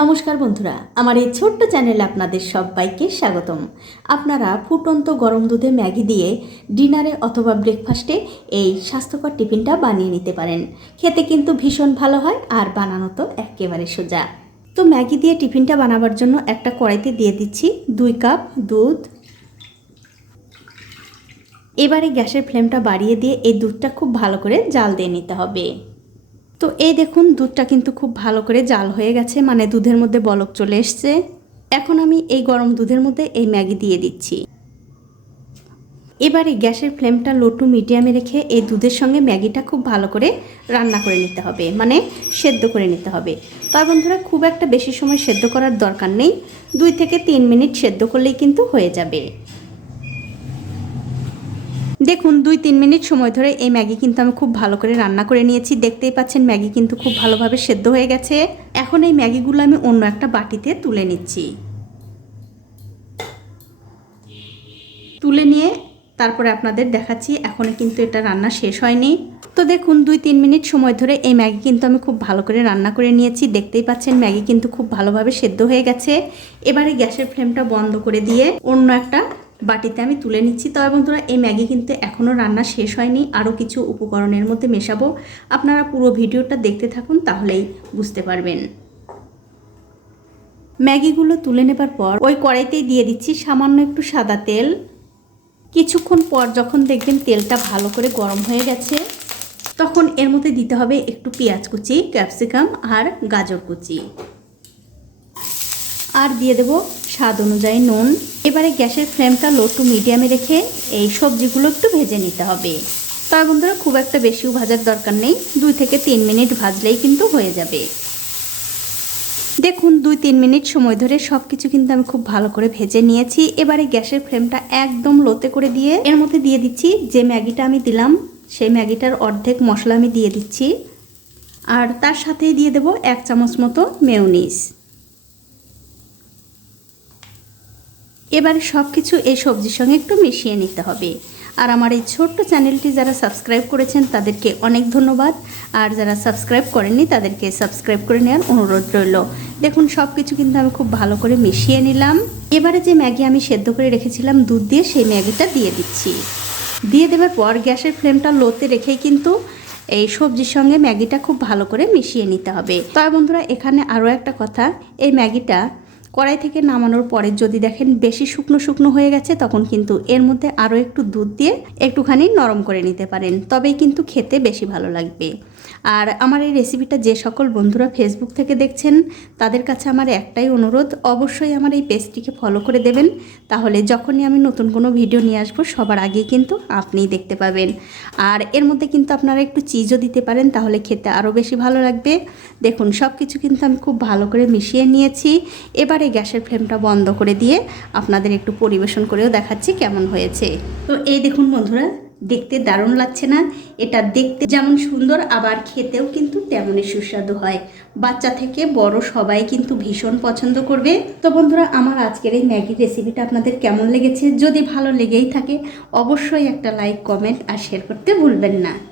নমস্কার বন্ধুরা, আমার এই ছোট্ট চ্যানেলে আপনাদের সবাইকে স্বাগতম। আপনারা ফুটন্ত গরম দুধে ম্যাগি দিয়ে ডিনারে অথবা ব্রেকফাস্টে এই স্বাস্থ্যকর টিফিনটা বানিয়ে নিতে পারেন। খেতে কিন্তু ভীষণ ভালো হয় আর বানানো তো একেবারে সোজা। তো ম্যাগি দিয়ে টিফিনটা বানাবার জন্য একটা কড়াইতে দিয়ে দিচ্ছি 2 কাপ দুধ। এবারে গ্যাসের ফ্লেমটা বাড়িয়ে দিয়ে এই দুধটা খুব ভালো করে জাল দিয়ে নিতে হবে। তো এই দেখুন, দুধটা কিন্তু খুব ভালো করে জাল হয়ে গেছে, মানে দুধের মধ্যে বলক চলে এসছে। এখন আমি এই গরম দুধের মধ্যে এই ম্যাগি দিয়ে দিচ্ছি। এবারে গ্যাসের ফ্লেমটা লো টু মিডিয়ামে রেখে এই দুধের সঙ্গে ম্যাগিটা খুব ভালো করে রান্না করে নিতে হবে, মানে সেদ্ধ করে নিতে হবে। তাই বন্ধুরা, খুব একটা বেশি সময় সেদ্ধ করার দরকার নেই, 2 থেকে 3 মিনিট সেদ্ধ করলেই কিন্তু হয়ে যাবে। দেখুন, 2-3 মিনিট সময় ধরে এই ম্যাগি কিন্তু আমি খুব ভালো করে রান্না করে নিয়েছি। দেখতেই পাচ্ছেন ম্যাগি কিন্তু খুব ভালোভাবে সেদ্ধ হয়ে গেছে। এখন এই ম্যাগিগুলো আমি অন্য একটা বাটিতে তুলে নিচ্ছি। তুলে নিয়ে তারপরে আপনাদের দেখাচ্ছি। এখনও কিন্তু এটা রান্না শেষ হয়নি। তো দেখুন, 2-3 মিনিট সময় ধরে এই ম্যাগি কিন্তু আমি খুব ভালো করে রান্না করে নিয়েছি। দেখতেই পাচ্ছেন ম্যাগি কিন্তু খুব ভালোভাবে সেদ্ধ হয়ে গেছে। এবারে গ্যাসের ফ্লেমটা বন্ধ করে দিয়ে অন্য একটা বাটিতে আমি তুলে নিচ্ছি। তবে বন্ধুরা, এই ম্যাগি কিন্তু এখনও রান্না শেষ হয়নি, আরও কিছু উপকরণের মধ্যে মেশাবো। আপনারা পুরো ভিডিওটা দেখতে থাকুন, তাহলেই বুঝতে পারবেন। ম্যাগিগুলো তুলে নেবার পর ওই কড়াইতেই দিয়ে দিচ্ছি সামান্য একটু সাদা তেল। কিছুক্ষণ পর যখন দেখবেন তেলটা ভালো করে গরম হয়ে গেছে, তখন এর মধ্যে দিতে হবে একটু পেঁয়াজ কুচি, ক্যাপসিকাম আর গাজর কুচি, আর দিয়ে দেব স্বাদ অনুযায়ী নুন। এবারে গ্যাসের ফ্লেমটা লো টু মিডিয়ামে রেখে এই সবজিগুলো একটু ভেজে নিতে হবে। তবে বন্ধুরা, খুব একটা বেশিও ভাজার দরকার নেই, 2 থেকে 3 মিনিট ভাজলেই কিন্তু হয়ে যাবে। দেখুন, 2-3 মিনিট সময় ধরে সব কিছু কিন্তু আমি খুব ভালো করে ভেজে নিয়েছি। এবারে গ্যাসের ফ্লেমটা একদম লোতে করে দিয়ে এর মধ্যে দিয়ে দিচ্ছি যে ম্যাগিটা আমি দিলাম, সেই ম্যাগিটার অর্ধেক মশলা আমি দিয়ে দিচ্ছি। আর তার সাথেই দিয়ে দেব 1 চামচ মতো মেয়োনিজ। এবারে সব কিছু এই সবজির সঙ্গে একটু মিশিয়ে নিতে হবে। আর আমার এই ছোট্ট চ্যানেলটি যারা সাবস্ক্রাইব করেছেন তাদেরকে অনেক ধন্যবাদ, আর যারা সাবস্ক্রাইব করেননি তাদেরকে সাবস্ক্রাইব করে নেওয়ার অনুরোধ রইল। দেখুন, সব কিছু কিন্তু আমি খুব ভালো করে মিশিয়ে নিলাম। এবারে যে ম্যাগি আমি সেদ্ধ করে রেখেছিলাম দুধ দিয়ে, সেই ম্যাগিটা দিয়ে দিচ্ছি। দিয়ে দেওয়ার পর গ্যাসের ফ্লেমটা লোতে রেখেই কিন্তু এই সবজির সঙ্গে ম্যাগিটা খুব ভালো করে মিশিয়ে নিতে হবে। তবে বন্ধুরা, এখানে আরও একটা কথা, এই ম্যাগিটা কড়াই থেকে নামানোর পরে যদি দেখেন বেশি শুকনো শুকনো হয়ে গেছে, তখন কিন্তু এর মধ্যে আরও একটু দুধ দিয়ে একটুখানি নরম করে নিতে পারেন, তবেই কিন্তু খেতে বেশি ভালো লাগবে। আর আমার এই রেসিপিটা যে সকল বন্ধুরা ফেসবুক থেকে দেখছেন, তাদের কাছে আমার একটাই অনুরোধ, অবশ্যই আমার এই পেজটিকে ফলো করে দেবেন। তাহলে যখনই আমি নতুন কোনো ভিডিও নিয়ে আসবো, সবার আগেই কিন্তু আপনিই দেখতে পাবেন। আর এর মধ্যে কিন্তু আপনারা একটু চিজও দিতে পারেন, তাহলে খেতে আরও বেশি ভালো লাগবে। দেখুন, সব কিছু কিন্তু আমি খুব ভালো করে মিশিয়ে নিয়েছি। এবারে গ্যাসের ফ্লেমটা বন্ধ করে দিয়ে আপনাদের একটু পরিবেশন করেও দেখাচ্ছি কেমন হয়েছে। তো এই দেখুন বন্ধুরা, দেখতে দারুণ লাগছে না? এটা দেখতে যেমন সুন্দর, আবার খেতেও কিন্তু তেমনই সুস্বাদু হয়। বাচ্চা থেকে বড় সবাই কিন্তু ভীষণ পছন্দ করবে। তো বন্ধুরা, আমার আজকের এই ম্যাগির রেসিপিটা আপনাদের কেমন লেগেছে? যদি ভালো লেগেই থাকে, অবশ্যই একটা লাইক, কমেন্ট আর শেয়ার করতে ভুলবেন না।